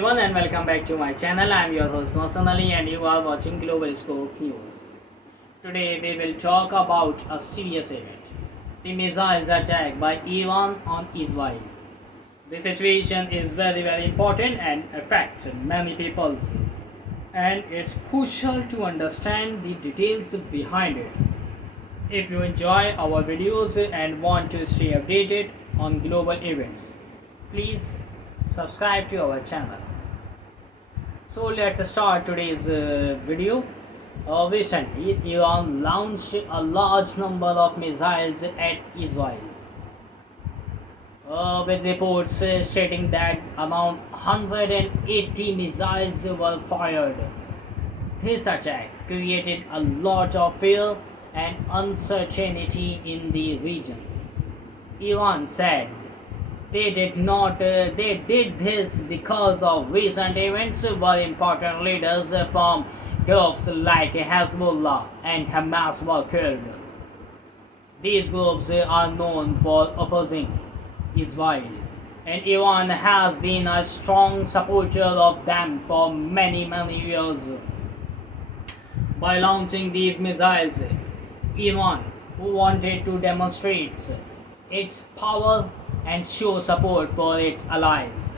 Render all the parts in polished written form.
everyone and welcome back to my channel. I am your host Nasan Ali and you are watching Global Scope News. Today we will talk about a serious event. The missiles attack by Iran on Israel. The situation is very important and affects many people, and it's crucial to understand the details behind it. If you enjoy our videos and want to stay updated on global events, please subscribe to our channel. So let's start today's video. Recently, Iran launched a large number of missiles at Israel, with reports stating that around 180 missiles were fired. This attack created a lot of fear and uncertainty in the region. Iran said they did this because of recent events where important leaders from groups like Hezbollah and Hamas were killed. These groups are known for opposing Israel, and Iran has been a strong supporter of them for many years. By launching these missiles, Iran wanted to demonstrate its power and show support for its allies.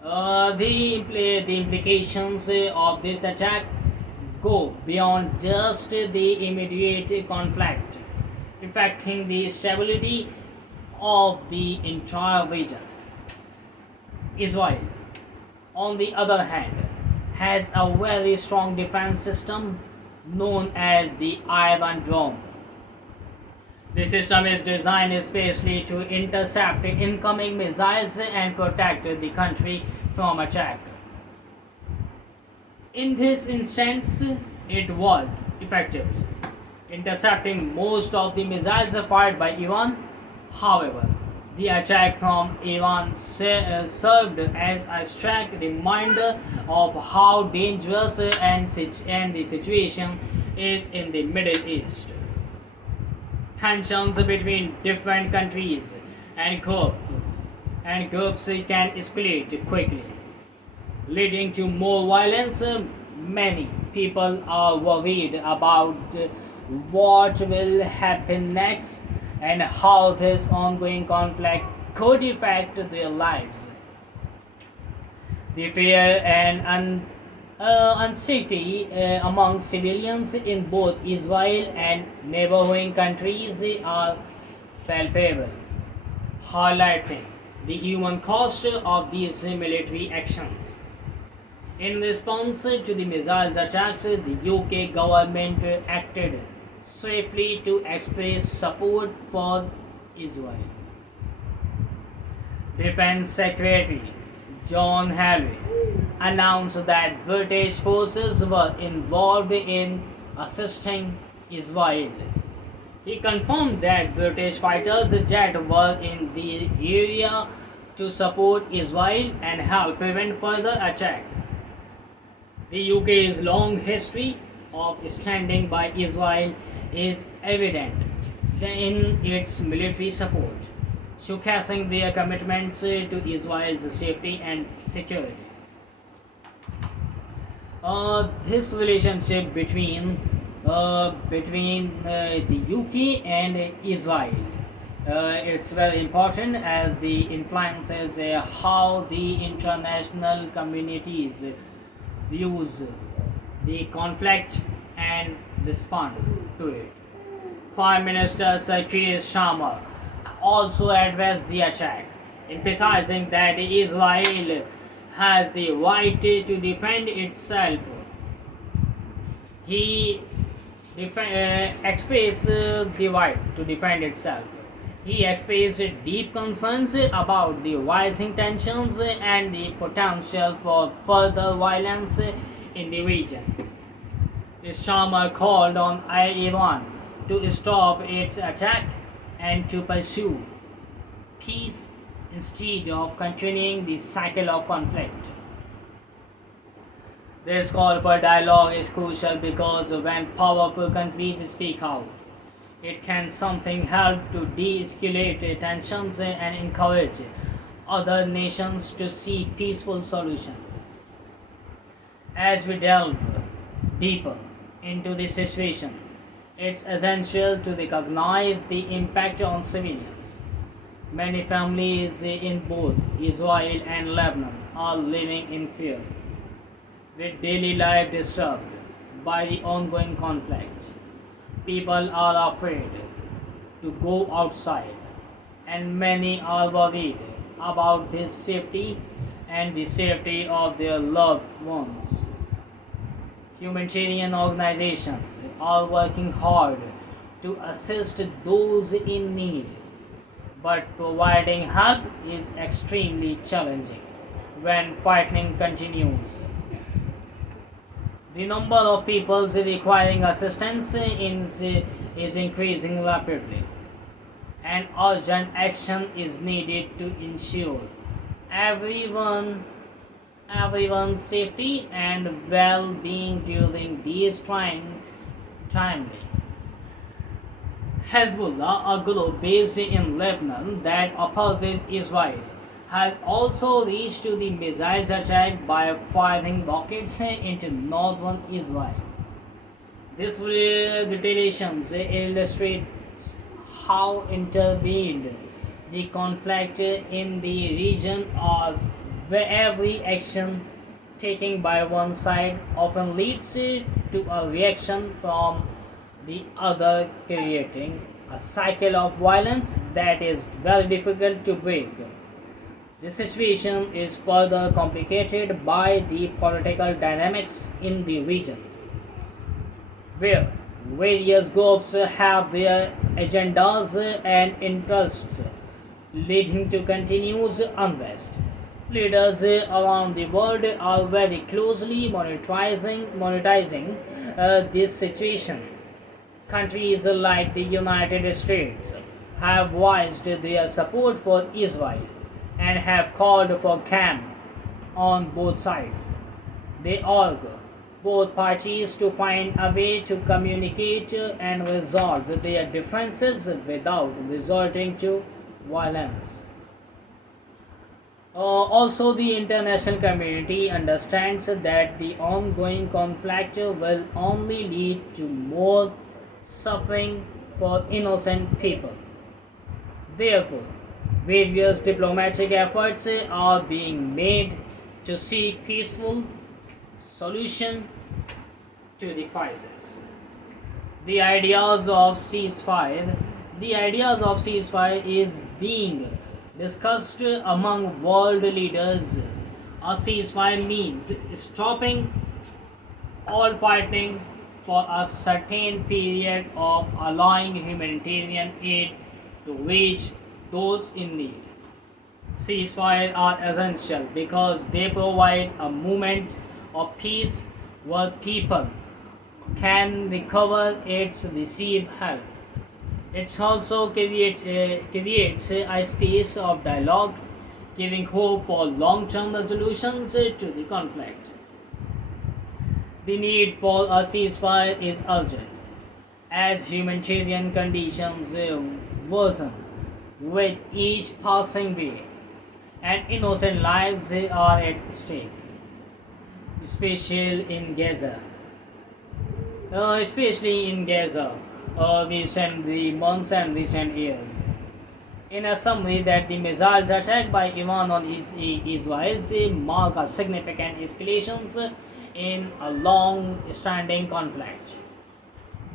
The implications of this attack go beyond just the immediate conflict, affecting the stability of the entire region. Israel, on the other hand, has a very strong defense system known as the Iron Dome. The system is designed especially to intercept incoming missiles and protect the country from attack. In this instance, it worked effectively, intercepting most of the missiles fired by Iran. However, the attack from Iran served as a stark reminder of how dangerous and the situation is in the Middle East. Tensions between different countries and groups can escalate quickly, leading to more violence. Many people are worried about what will happen next and how this ongoing conflict could affect their lives. The fear and uncertainty among civilians in both Israel and neighboring countries are palpable, highlighting the human cost of these military actions. In response to the missiles attacks, the UK government acted swiftly to express support for Israel. Defense Secretary John Healey announced that British forces were involved in assisting Israel. He confirmed that British fighters jets were in the area to support Israel and help prevent further attack. The UK's long history of standing by Israel is evident in its military support, showcasing their commitments to Israel's safety and security. This relationship between the UK and Israel, it's very important as the influences how the international communities views the conflict and respond to it. Prime Minister Sir Keir Starmer also addressed the attack, emphasizing that Israel has the right to defend itself. He expressed the right to defend itself. He expressed deep concerns about the rising tensions and the potential for further violence in the region. Starmer called on Iran to stop its attack and to pursue peace instead of continuing the cycle of conflict. This call for dialogue is crucial because when powerful countries speak out, it can something help to de-escalate tensions and encourage other nations to seek peaceful solution. As we delve deeper into the situation, it's essential to recognize the impact on civilians. Many families in both Israel and Lebanon are living in fear, with daily life disturbed by the ongoing conflict. People are afraid to go outside, and many are worried about their safety and the safety of their loved ones. Humanitarian organizations are working hard to assist those in need, but providing help is extremely challenging when fighting continues. The number of people requiring assistance is increasing rapidly, and urgent action is needed to ensure everyone everyone's safety and well-being during these trying timely. Hezbollah, a group based in Lebanon that opposes Israel, has also reached to the missiles attack by firing rockets into northern Israel. This retaliations illustrate how intervened the conflict in the region are, where every action taken by one side often leads to a reaction from the other, creating a cycle of violence that is very difficult to break. The situation is further complicated by the political dynamics in the region, where various groups have their agendas and interests, leading to continuous unrest. Leaders around the world are very closely monitoring this situation. Countries like the United States have voiced their support for Israel and have called for calm on both sides. They urge both parties to find a way to communicate and resolve their differences without resorting to violence. Also, the international community understands that the ongoing conflict will only lead to more suffering for innocent people. Therefore, various diplomatic efforts are being made to seek peaceful solution to the crisis. The ideas of ceasefire, the ideas of ceasefire is being discussed among world leaders. A ceasefire means stopping all fighting for a certain period of allowing humanitarian aid to reach those in need. Ceasefires are essential because they provide a moment of peace where people can recover its receive help. It also creates a space of dialogue, giving hope for long-term resolutions to the conflict. The need for a ceasefire is urgent, as humanitarian conditions worsen with each passing day, and innocent lives are at stake, especially in Gaza. Especially in Gaza, recent the months and recent years. In a summary, that the missiles attack by Iran on Israel mark a significant escalations in a long-standing conflict.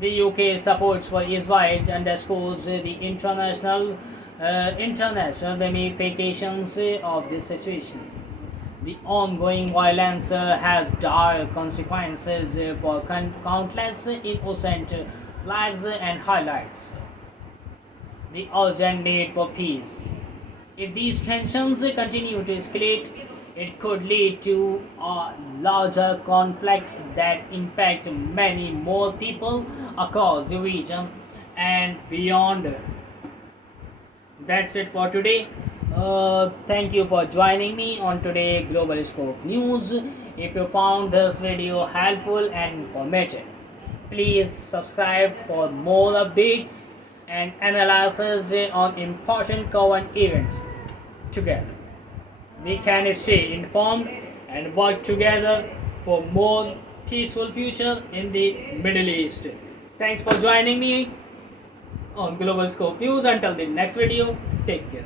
The UK supports for Israel underscores the international ramifications of this situation. The ongoing violence has dire consequences for countless innocent lives and highlights the urgent need for peace. If these tensions continue to escalate, it could lead to a larger conflict that impact many more people across the region and beyond. That's it for today. Thank you for joining me on today Global Scope News. If you found this video helpful and informative, please subscribe for more updates and analysis on important current events together. we can stay informed and work together for more peaceful future in the Middle East. Thanks for joining me on Global Scope News. Until the next video, take care.